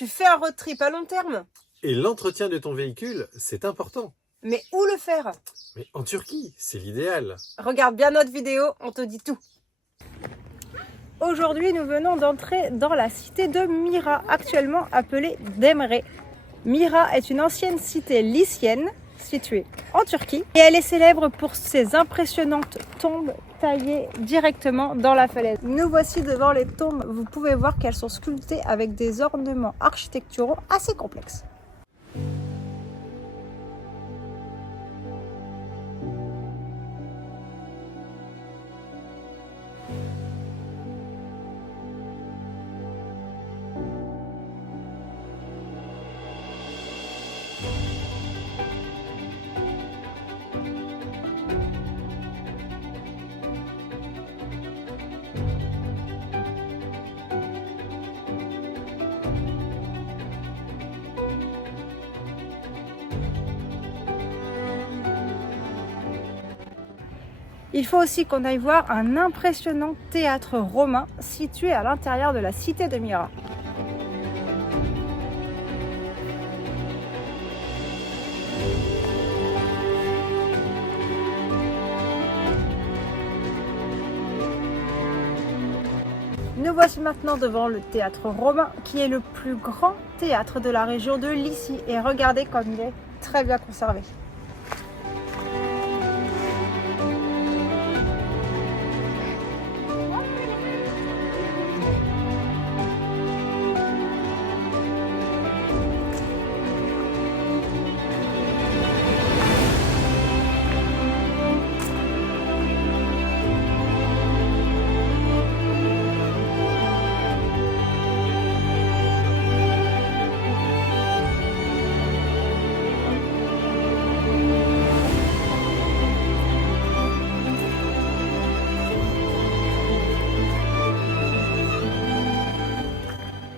Tu fais un road trip à long terme. Et l'entretien de ton véhicule, c'est important. Mais où le faire? Mais en Turquie, c'est l'idéal. Regarde bien notre vidéo, on te dit tout. Aujourd'hui, nous venons d'entrer dans la cité de Mira, actuellement appelée Demre. Mira est une ancienne cité lycienne située en Turquie et elle est célèbre pour ses impressionnantes tombes taillées directement dans la falaise. Nous voici devant les tombes, vous pouvez voir qu'elles sont sculptées avec des ornements architecturaux assez complexes. Il faut aussi qu'on aille voir un impressionnant théâtre romain situé à l'intérieur de la cité de Mira. Nous voici maintenant devant le théâtre romain qui est le plus grand théâtre de la région de Lycie et regardez comme il est très bien conservé.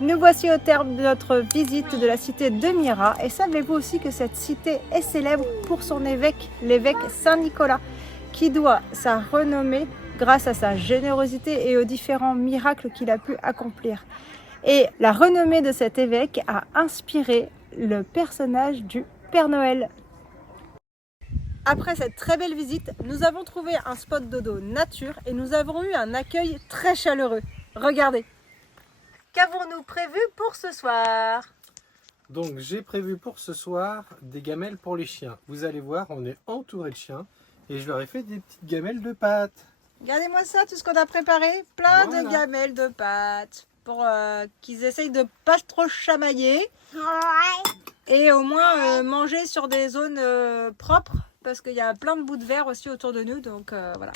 Nous voici au terme de notre visite de la cité de Mira et savez-vous aussi que cette cité est célèbre pour son évêque, l'évêque Saint-Nicolas, qui doit sa renommée grâce à sa générosité et aux différents miracles qu'il a pu accomplir. Et la renommée de cet évêque a inspiré le personnage du Père Noël. Après cette très belle visite, nous avons trouvé un spot dodo nature et nous avons eu un accueil très chaleureux. Regardez! Qu'avons-nous prévu pour ce soir? Donc j'ai prévu pour ce soir des gamelles pour les chiens. Vous allez voir, on est entouré de chiens et je leur ai fait des petites gamelles de pâtes. Regardez-moi ça, tout ce qu'on a préparé. Plein Voilà. de gamelles de pâtes pour qu'ils essayent de pas trop chamailler. Et au moins manger sur des zones propres parce qu'il y a plein de bouts de verre aussi autour de nous. Donc voilà.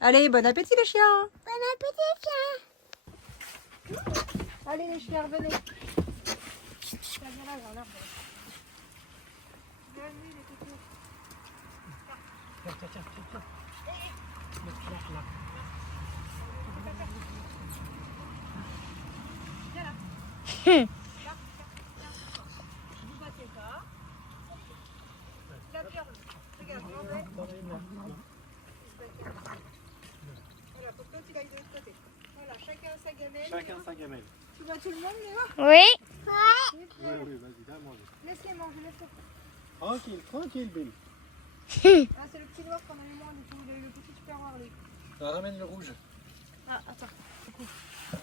Allez, bon appétit les chiens. Bon appétit, chien. Allez les chiens, venez. Chacun sa gamelle. Tu vois tout le monde, Léo? Oui. Oui, oui, vas-y, viens manger. Laisse-les manger, laisse-les. Tranquille, tranquille, Bill. Ah, c'est le petit noir qu'on a eu moins du coup, le petit super noir, lui. Ramène le rouge. Ah, attends.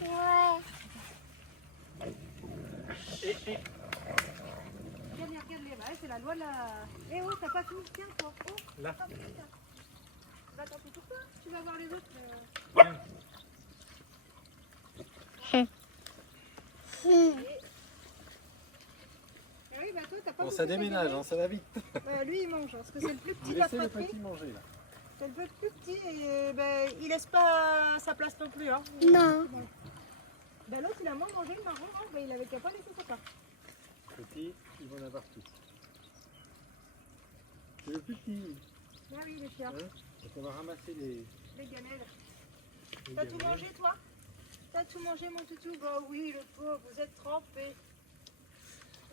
Ouais. Regarde-les, bah, c'est la loi de la... Eh oh, t'as pas tout, tiens toi. Oh, Là. attends, tiens. Bah tant pis pour toi, tu vas voir les autres. Eh oui, bah toi, t'as pas Bon, beaucoup ça de déménage, gamelles. hein, ça va vite. Lui, il mange, parce que c'est le plus petit de la Laissez le fratrie. petit manger là. C'est le plus petit et ben, il laisse pas sa place non plus. Hein. Non. Ben, l'autre, il a moins mangé le marron, hein. Ben, il avait qu'à pas laisser sa part. Petit, ils vont en avoir tout. C'est le petit. Ah oui, les chiens, Hein, donc on va ramasser les gamelles. les T'as tout gamelles. mangé, toi? T'as tout mangé, mon toutou? Bah oui, le pauvre, vous êtes trempé.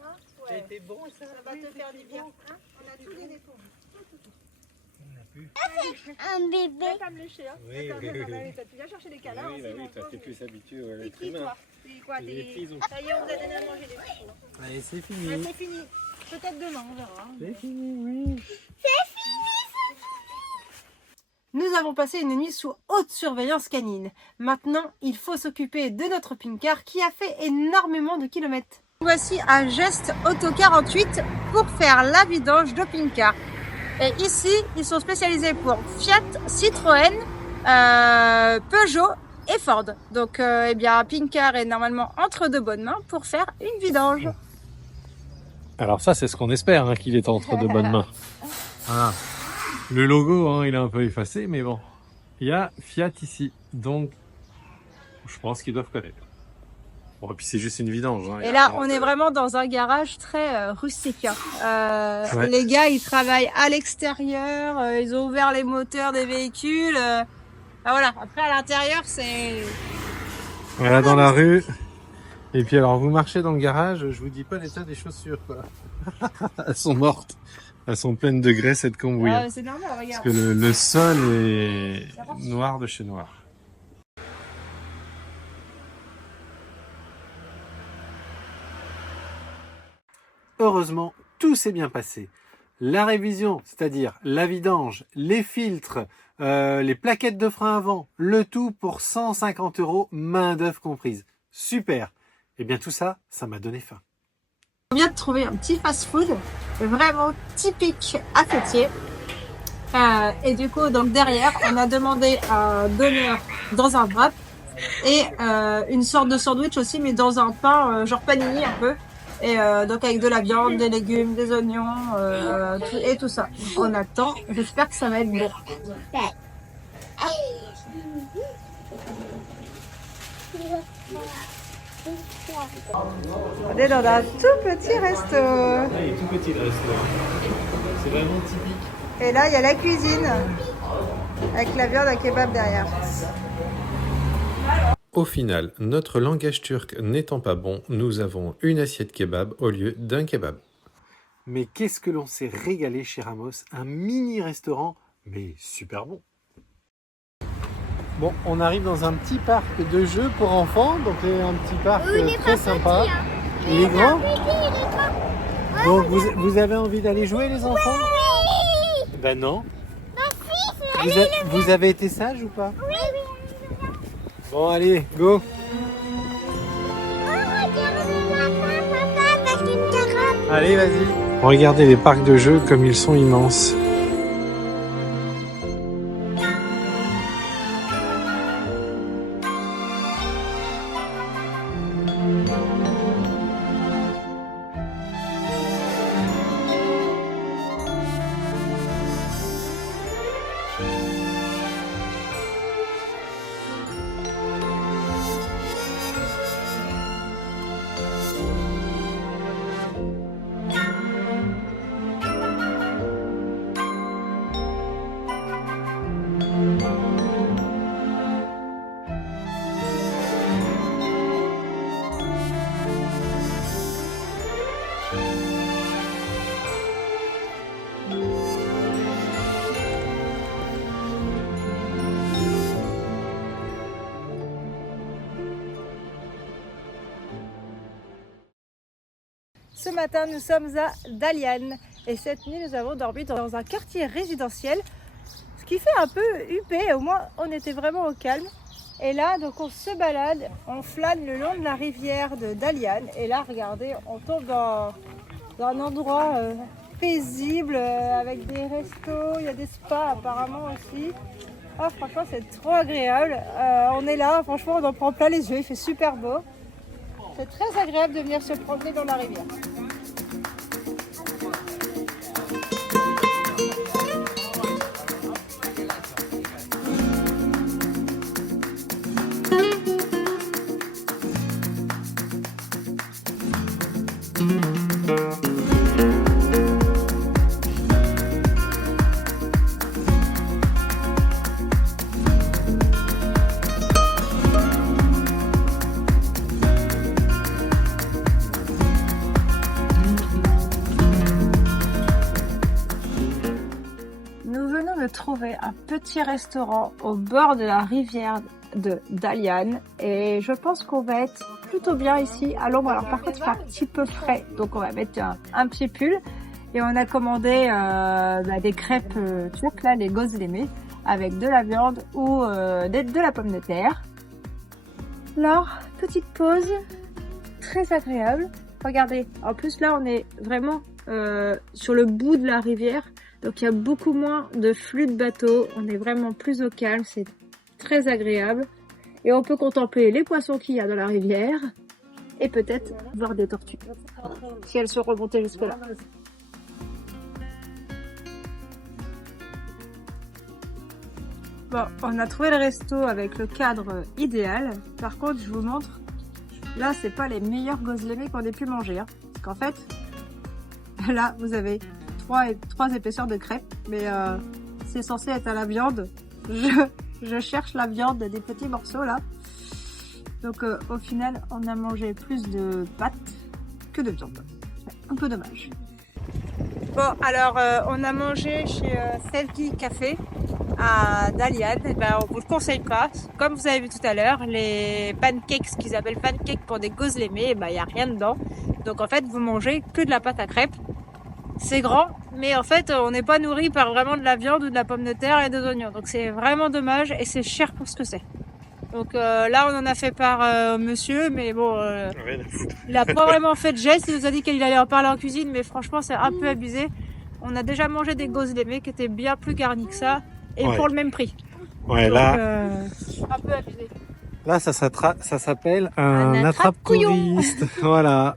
Hein? Ça a Ouais. été bon, ça, Ça va te faire du bien. Hein? On a tout donné pour vous. On a pu. Un bébé. Viens pas me lécher, hein? Oui, Attends, oui, attends, oui. bah, oui, tu viens chercher des câlins Oui, aussi, bah oui, mon toi pauvre. t'es plus habitué à T'es l'être qui, humain. toi? T'es quoi? Les T'es... filles ont- Ça y est, on t'a donné à manger, les filles. Allez, c'est fini. Ouais, c'est fini. Peut-être demain, on verra. C'est fini, oui. Nous avons passé une nuit sous haute surveillance canine. Maintenant, il faut s'occuper de notre Pinkar qui a fait énormément de kilomètres. Voici un geste Auto 48 pour faire la vidange de Pinkar. Et ici, ils sont spécialisés pour Fiat, Citroën, Peugeot et Ford. Donc, eh bien, Pinkar est normalement entre de bonnes mains pour faire une vidange. Alors ça, c'est ce qu'on espère, hein, qu'il est entre de bonnes mains. Voilà. Le logo, hein, il est un peu effacé, mais bon. Il y a Fiat ici, donc je pense qu'ils doivent connaître. Bon, et puis c'est juste une vidange. Hein, et là, on est vraiment dans un garage très rustique. Ouais. Les gars, ils travaillent à l'extérieur, ils ont ouvert les moteurs des véhicules. Voilà, après à l'intérieur, c'est... Voilà, dans la rue. Et puis alors, vous marchez dans le garage, je vous dis pas l'état des chaussures, quoi. Elles sont mortes. Elles sont pleines de graisse et de cambouis. Ah, c'est normal, regarde. Parce que le sol est noir de chez noir. Heureusement, tout s'est bien passé. La révision, c'est-à-dire la vidange, les filtres, les plaquettes de frein avant, le tout pour 150 €, main d'œuvre comprise. Super. Et bien tout ça, ça m'a donné faim. On vient de trouver un petit fast-food vraiment typique à Fêtier. Et du coup, donc derrière, on a demandé un donneur dans un wrap et une sorte de sandwich aussi, mais dans un pain genre panini un peu. Et donc avec de la viande, des légumes, des oignons et tout ça. On attend. J'espère que ça va être bon. On est dans un tout petit resto. Il est tout petit le restaurant. C'est vraiment typique. Et là, il y a la cuisine avec la viande à kebab derrière. Au final, notre langage turc n'étant pas bon, nous avons une assiette kebab au lieu d'un kebab. Mais qu'est-ce que l'on s'est régalé chez Ramos, un mini restaurant, mais super bon. Bon, on arrive dans un petit parc de jeux pour enfants, donc un petit parc très sympa. Il est grand. Donc vous avez envie d'aller jouer les enfants? Ben non. Vous avez été sage ou pas? Oui. Bon allez, go. Allez, vas-y. Regardez les parcs de jeux comme ils sont immenses. Ce matin, nous sommes à Dalian et cette nuit, nous avons dormi dans un quartier résidentiel, ce qui fait un peu huppé. Au moins, on était vraiment au calme. Et là, donc, on se balade, on flâne le long de la rivière de Dalian. Et là, regardez, on tombe dans un endroit paisible avec des restos, il y a des spas apparemment aussi. Ah, franchement, c'est trop agréable. On est là, franchement, on en prend plein les yeux, il fait super beau. C'est très agréable de venir se promener dans la rivière. Trouver un petit restaurant au bord de la rivière de Dalian et je pense qu'on va être plutôt bien ici à l'ombre. Alors par contre, il fait un petit peu frais, donc on va mettre un petit pull. Et on a commandé des crêpes turques, là, les gözleme, avec de la viande ou de la pomme de terre. Alors, petite pause, très agréable. Regardez, en plus là, on est vraiment sur le bout de la rivière. Donc il y a beaucoup moins de flux de bateaux. On est vraiment plus au calme, c'est très agréable. Et on peut contempler les poissons qu'il y a dans la rivière. Et peut-être voir des tortues, si elles sont remontées jusque là. Bon, on a trouvé le resto avec le cadre idéal. Par contre, je vous montre, là, c'est pas les meilleurs gözleme qu'on ait pu manger. Hein. Parce qu'en fait, là, vous avez trois épaisseurs de crêpes, mais c'est censé être à la viande. Je cherche la viande des petits morceaux, là. Donc, au final, on a mangé plus de pâtes que de viande. Un peu dommage. Bon, alors, on a mangé chez Sevgi Café à Dalian. Et ben, on vous le conseille pas. Comme vous avez vu tout à l'heure, les pancakes, ce qu'ils appellent pancakes pour des gözleme, et ben, il n'y a rien dedans. Donc, en fait, vous mangez que de la pâte à crêpes. C'est grand, mais en fait, on n'est pas nourri par vraiment de la viande ou de la pomme de terre et des oignons. Donc, c'est vraiment dommage et c'est cher pour ce que c'est. Donc là, on en a fait part au monsieur, mais bon, il a pas vraiment fait de geste. Il nous a dit qu'il allait en parler en cuisine, mais franchement, c'est un peu abusé. On a déjà mangé des gözleme qui étaient bien plus garnis que ça, et pour le même prix. Ouais, Donc, là, un peu abusé. là ça s'appelle un attrape-touriste. Voilà.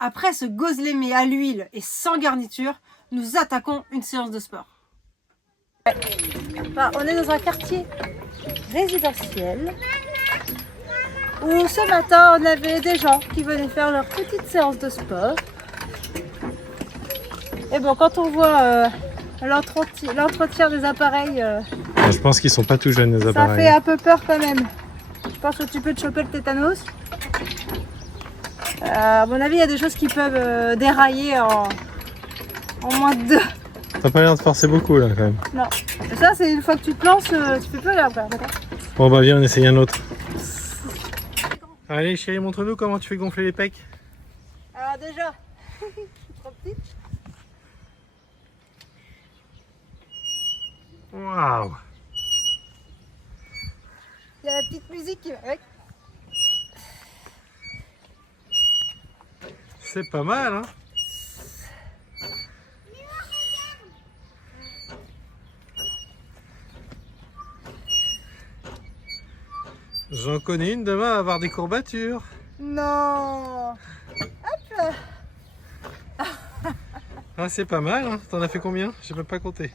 Après ce gözleme à l'huile et sans garniture, nous attaquons une séance de sport. Enfin, on est dans un quartier résidentiel où ce matin on avait des gens qui venaient faire leur petite séance de sport. Et bon, quand on voit l'entretien des appareils, Je pense qu'ils sont pas tout jeunes, les ça appareils. fait un peu peur quand même. Je pense que tu peux te choper le tétanos. À mon avis, il y a des choses qui peuvent dérailler en moins de 2. T'as pas l'air de forcer beaucoup là quand même. Non. Et ça, c'est une fois que tu te lances, tu peux plus aller après, d'accord ? Bon bah viens, on essaye un autre. Allez chérie, montre-nous comment tu fais gonfler les pecs. Alors déjà, je suis trop petite. Waouh. Il y a la petite musique qui va avec. C'est pas mal, hein. J'en connais une demain à avoir des courbatures. Non. Hop. Ah, c'est pas mal, hein. T'en as fait combien? J'ai même pas compté.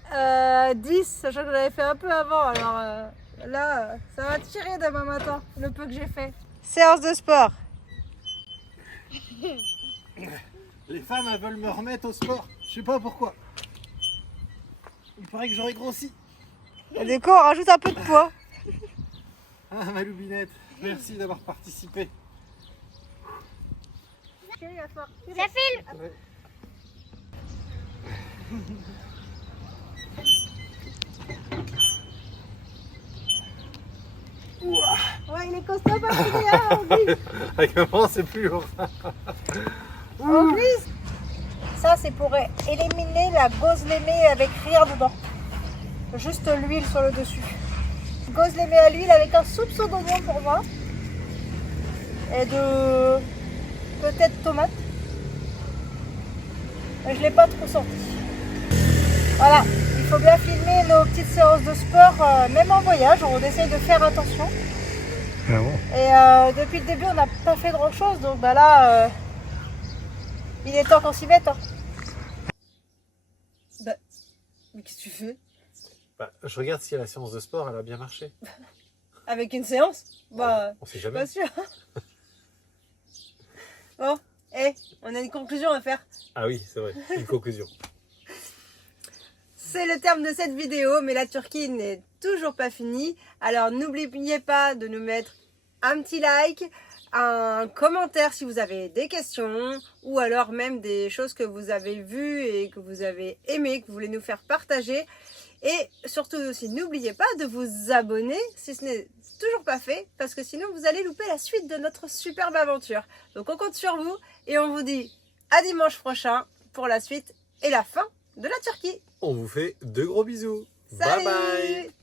10, sachant que je l'avais fait un peu avant. Alors là, ça va tirer demain matin, le peu que j'ai fait. Séance de sport. Les femmes, elles veulent me remettre au sport. Je sais pas pourquoi. Il paraît que j'aurais grossi. Et du coup, on rajoute un peu de poids. Ah, ma loubinette, merci d'avoir participé. Ça filme. Ouais. Ouais, il est costaud parce qu'il est là, en plus. Avec maman, c'est plus lourd. En plus, ça c'est pour éliminer la gözleme avec rien dedans. Juste l'huile sur le dessus. Gözleme à l'huile avec un soupçon d'oignon pour moi. Et de peut-être tomate. Mais je l'ai pas trop senti. Voilà, il faut bien filmer nos petites séances de sport, même en voyage, on essaye de faire attention. Ah bon? Et depuis le début, on n'a pas fait grand chose, donc bah là, il est temps qu'on s'y mette. Hein. Bah, mais qu'est-ce que tu fais? Bah, je regarde si la séance de sport, elle a bien marché. Avec une séance? Bah, On sait je suis jamais. pas sûre. Bon, on a une conclusion à faire. Ah oui, c'est vrai, une conclusion. C'est le terme de cette vidéo, mais la Turquie n'est toujours pas finie. Alors n'oubliez pas de nous mettre un petit like, un commentaire si vous avez des questions ou alors même des choses que vous avez vues et que vous avez aimées, que vous voulez nous faire partager. Et surtout aussi, n'oubliez pas de vous abonner si ce n'est toujours pas fait, parce que sinon vous allez louper la suite de notre superbe aventure. Donc on compte sur vous et on vous dit à dimanche prochain pour la suite et la fin de la Turquie. On vous fait de gros bisous. Salut! Bye bye.